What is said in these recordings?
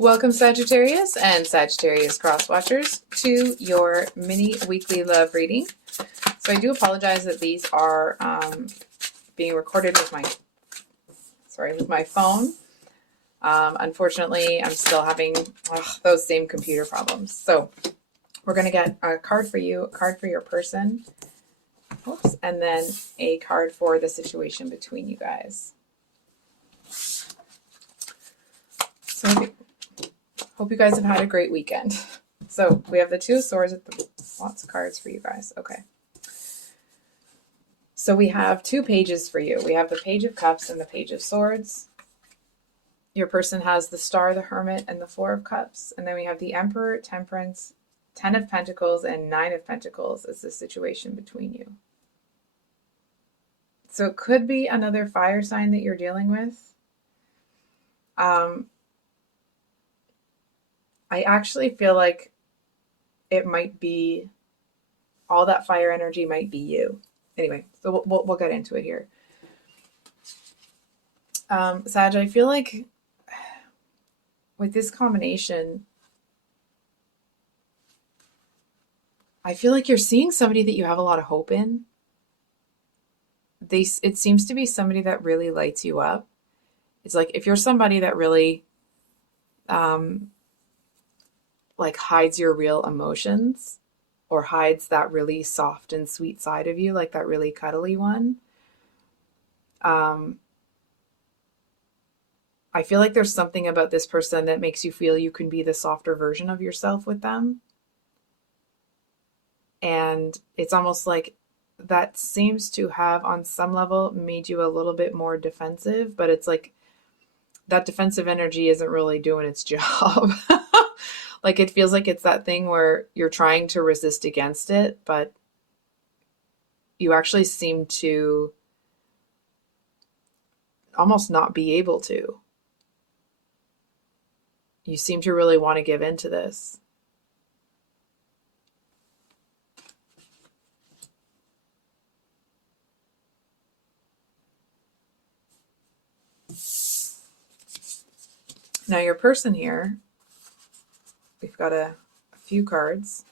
Welcome, Sagittarius and Sagittarius cross-watchers, to your mini weekly love reading. So I do apologize that these are being recorded with my phone. Unfortunately, I'm still having those same computer problems. So we're going to get a card for you, a card for your person, and then a card for the situation between you guys. So hope you guys have had a great weekend. So we have the Two of Swords, lots of cards for you guys. Okay. So we have two pages for you. We have the Page of Cups and the Page of Swords. Your person has the Star, the Hermit, and the Four of Cups. And then we have the Emperor, Temperance, Ten of Pentacles, and Nine of Pentacles as the situation between you. So it could be another fire sign that you're dealing with. I actually feel like it might be, all that fire energy might be you. Anyway, so we'll get into it here. Sag, I feel like with this combination, I feel like you're seeing somebody that you have a lot of hope in. It seems to be somebody that really lights you up. It's like if you're somebody that really like hides your real emotions or hides that really soft and sweet side of you, like that really cuddly one. I feel like there's something about this person that makes you feel you can be the softer version of yourself with them. And it's almost like that seems to have on some level made you a little bit more defensive, but it's like that defensive energy isn't really doing its job. Like it feels like it's that thing where you're trying to resist against it, but you actually seem to almost not be able to. You seem to really want to give in to this. Now your person here, we've got a few cards.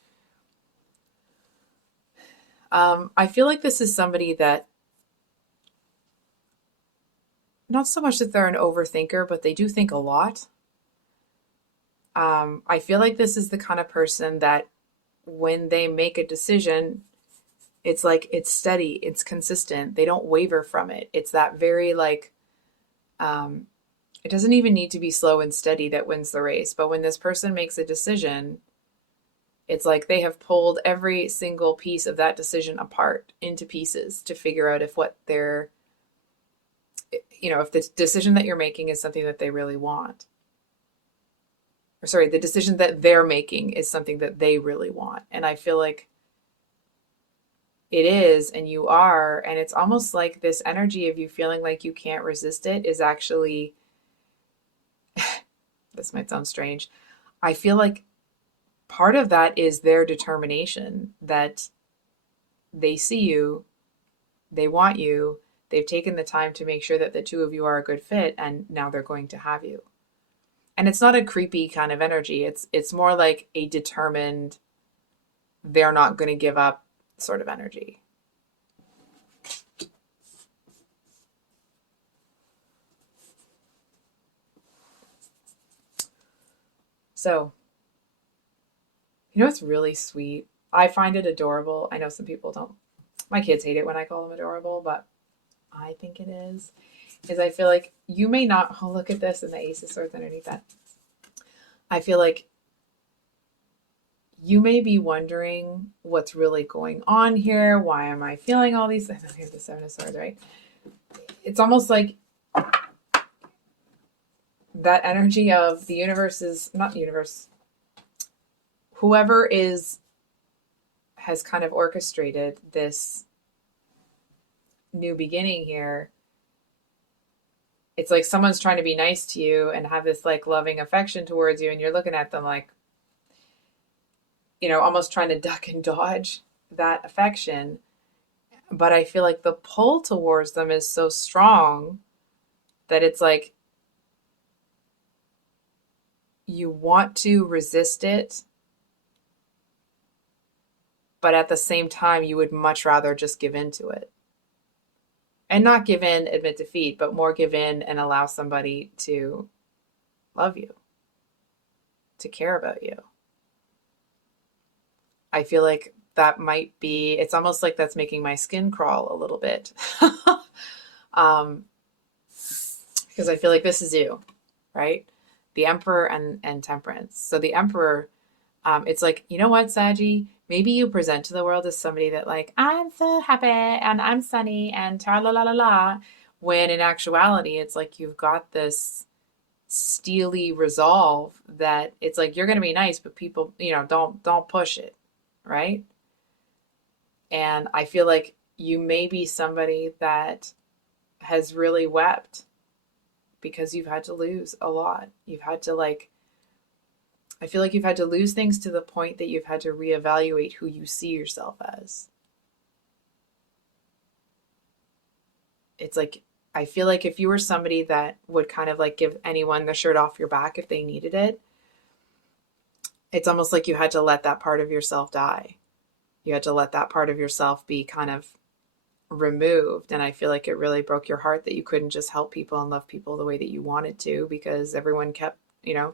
I feel like this is somebody that, not so much that they're an overthinker, but they do think a lot. I feel like this is the kind of person that when they make a decision, it's like it's steady, it's consistent. They don't waver from it. It's that very like, it doesn't even need to be slow and steady that wins the race. But when this person makes a decision, it's like they have pulled every single piece of that decision apart into pieces to figure out if if the decision that you're making is something that they really want. Or sorry, the decision that they're making is something that they really want. And I feel like it is, and you are, and it's almost like this energy of you feeling like you can't resist it is actually, this might sound strange. I feel like part of that is their determination that they see you, they want you, they've taken the time to make sure that the two of you are a good fit, and now they're going to have you. And it's not a creepy kind of energy. It's more like a determined, they're not going to give up sort of energy. So, it's really sweet. I find it adorable. I know some people don't. My kids hate it when I call them adorable, but I think it is I feel like you may not, oh, look at this and the Ace of Swords underneath that. I feel like you may be wondering what's really going on here. Why am I feeling all these things? Here's the Seven of Swords, right? It's almost like that energy of the universe is, not the universe, whoever has kind of orchestrated this new beginning here. It's like someone's trying to be nice to you and have this like loving affection towards you, and you're looking at them like, almost trying to duck and dodge that affection. But I feel like the pull towards them is so strong that it's like you want to resist it, but at the same time, you would much rather just give in to it. And not give in, admit defeat, but more give in and allow somebody to love you, to care about you. I feel like that might be, it's almost like that's making my skin crawl a little bit. Because I feel like this is you, right? The Emperor and Temperance. So the Emperor, it's like, you know what, Saggy? Maybe you present to the world as somebody that like, I'm so happy and I'm sunny and ta la la la la. When in actuality, it's like you've got this steely resolve that it's like you're going to be nice, but people, don't push it, right? And I feel like you may be somebody that has really wept because you've had to lose a lot. You've had to I feel like you've had to lose things to the point that you've had to reevaluate who you see yourself as. It's like, I feel like if you were somebody that would kind of like give anyone the shirt off your back if they needed it, it's almost like you had to let that part of yourself die. You had to let that part of yourself be kind of removed. And I feel like it really broke your heart that you couldn't just help people and love people the way that you wanted to because everyone kept,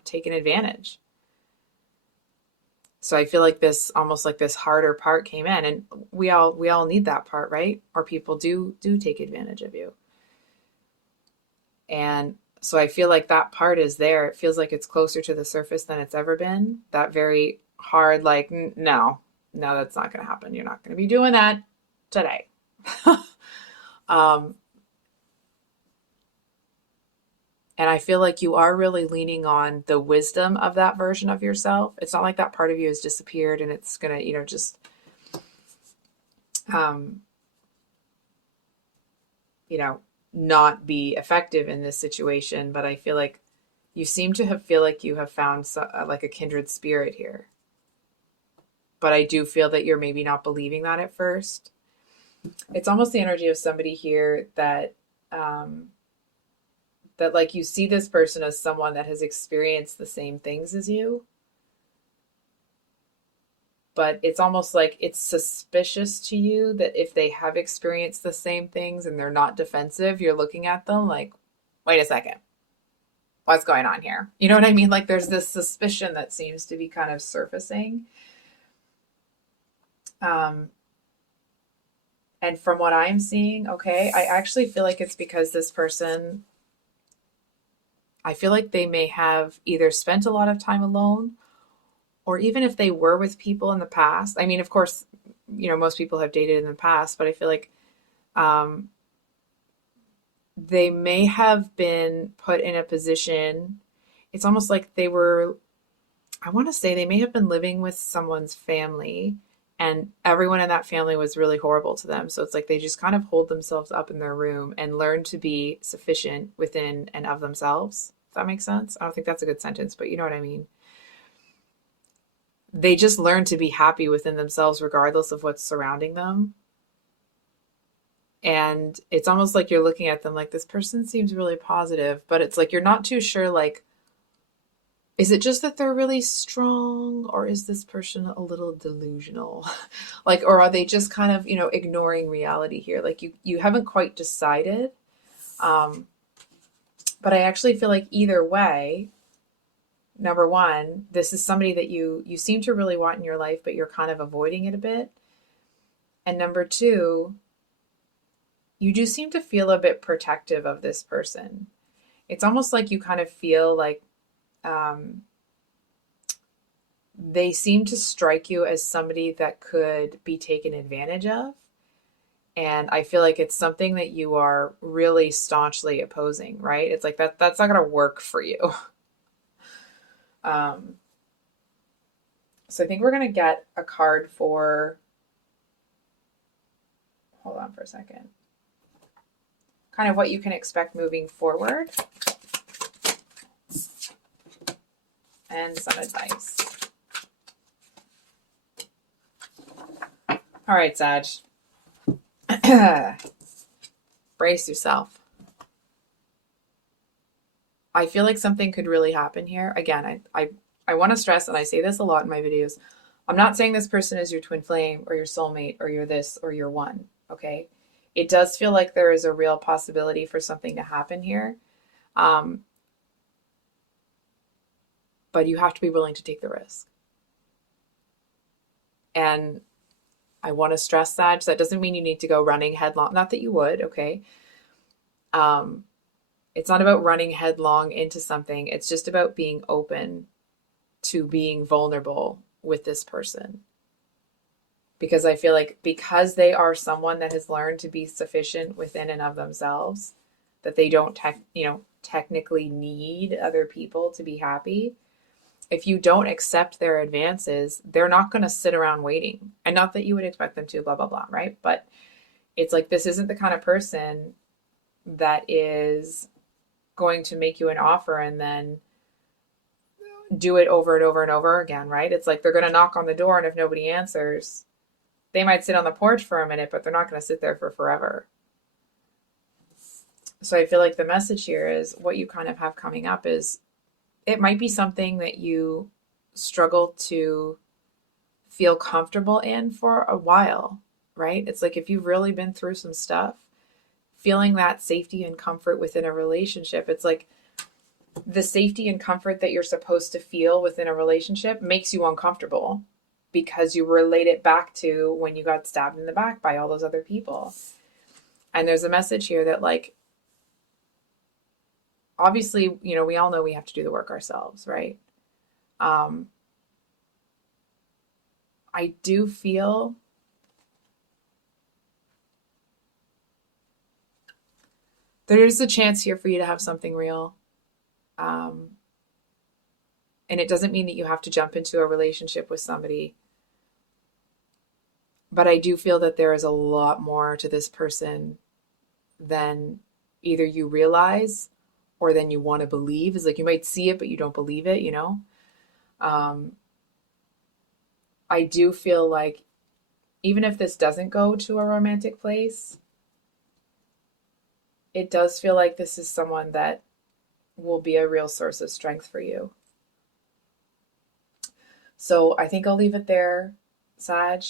taking advantage. So I feel like this, almost like this harder part came in, and we all need that part, right? Or people do take advantage of you. And so I feel like that part is there. It feels like it's closer to the surface than it's ever been. That very hard, like, no, that's not going to happen. You're not going to be doing that today. And I feel like you are really leaning on the wisdom of that version of yourself. It's not like that part of you has disappeared and it's going to, just, not be effective in this situation. But I feel like you seem to feel like you have found like a kindred spirit here. But I do feel that you're maybe not believing that at first. It's almost the energy of somebody here that, that like you see this person as someone that has experienced the same things as you. But it's almost like it's suspicious to you that if they have experienced the same things and they're not defensive, you're looking at them like, wait a second, what's going on here? You know what I mean? Like there's this suspicion that seems to be kind of surfacing. And from what I'm seeing, okay, I actually feel like it's because this person, I feel like they may have either spent a lot of time alone, or even if they were with people in the past. I mean, of course, most people have dated in the past, but I feel like they may have been put in a position. It's almost like they were, I want to say they may have been living with someone's family and everyone in that family was really horrible to them. So it's like they just kind of hold themselves up in their room and learn to be sufficient within and of themselves. Does that make sense? I don't think that's a good sentence, but you know what I mean. They just learn to be happy within themselves regardless of what's surrounding them. And it's almost like you're looking at them like, this person seems really positive, but it's like you're not too sure, like, is it just that they're really strong, or is this person a little delusional? Like, or are they just kind of, ignoring reality here? Like you haven't quite decided. But I actually feel like either way, number one, this is somebody that you seem to really want in your life, but you're kind of avoiding it a bit. And number two, you do seem to feel a bit protective of this person. It's almost like you kind of feel like they seem to strike you as somebody that could be taken advantage of. And I feel like it's something that you are really staunchly opposing, right? It's like that's not going to work for you. So I think we're going to get a card for, hold on for a second, kind of what you can expect moving forward and some advice. All right, Sag. Brace yourself. I feel like something could really happen here. Again, I want to stress, and I say this a lot in my videos, I'm not saying this person is your twin flame or your soulmate or you're this or you're one, okay? It does feel like there is a real possibility for something to happen here. Um, but you have to be willing to take the risk. And I want to stress that. So that doesn't mean you need to go running headlong. Not that you would, okay? Um, it's not about running headlong into something. It's just about being open to being vulnerable with this person. Because I feel like because they are someone that has learned to be sufficient within and of themselves, that they don't technically need other people to be happy. If you don't accept their advances, they're not going to sit around waiting. And not that you would expect them to, blah, blah, blah, right? But it's like, this isn't the kind of person that is going to make you an offer and then do it over and over and over again, right? It's like they're going to knock on the door, and if nobody answers, they might sit on the porch for a minute, but they're not going to sit there for forever. So I feel like the message here is what you kind of have coming up is it might be something that you struggle to feel comfortable in for a while, right? It's like if you've really been through some stuff, feeling that safety and comfort within a relationship, it's like the safety and comfort that you're supposed to feel within a relationship makes you uncomfortable because you relate it back to when you got stabbed in the back by all those other people. And there's a message here that, like, obviously, you know, we all know we have to do the work ourselves, right? I do feel there's a chance here for you to have something real. And it doesn't mean that you have to jump into a relationship with somebody. But I do feel that there is a lot more to this person than either you realize or than you want to believe. It's like you might see it, but you don't believe it, you know? I do feel like even if this doesn't go to a romantic place, it does feel like this is someone that will be a real source of strength for you. So I think I'll leave it there, Sag.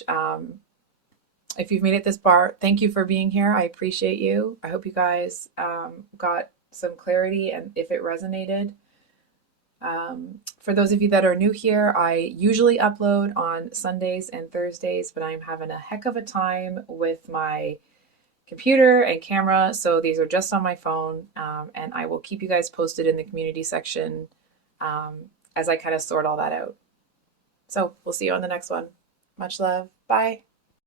If you've made it this far, thank you for being here. I appreciate you. I hope you guys got some clarity and if it resonated. For those of you that are new here, I usually upload on Sundays and Thursdays, but I'm having a heck of a time with my computer and camera, so these are just on my phone, and I will keep you guys posted in the community section as I kind of sort all that out. So we'll see you on the next one. Much love. Bye.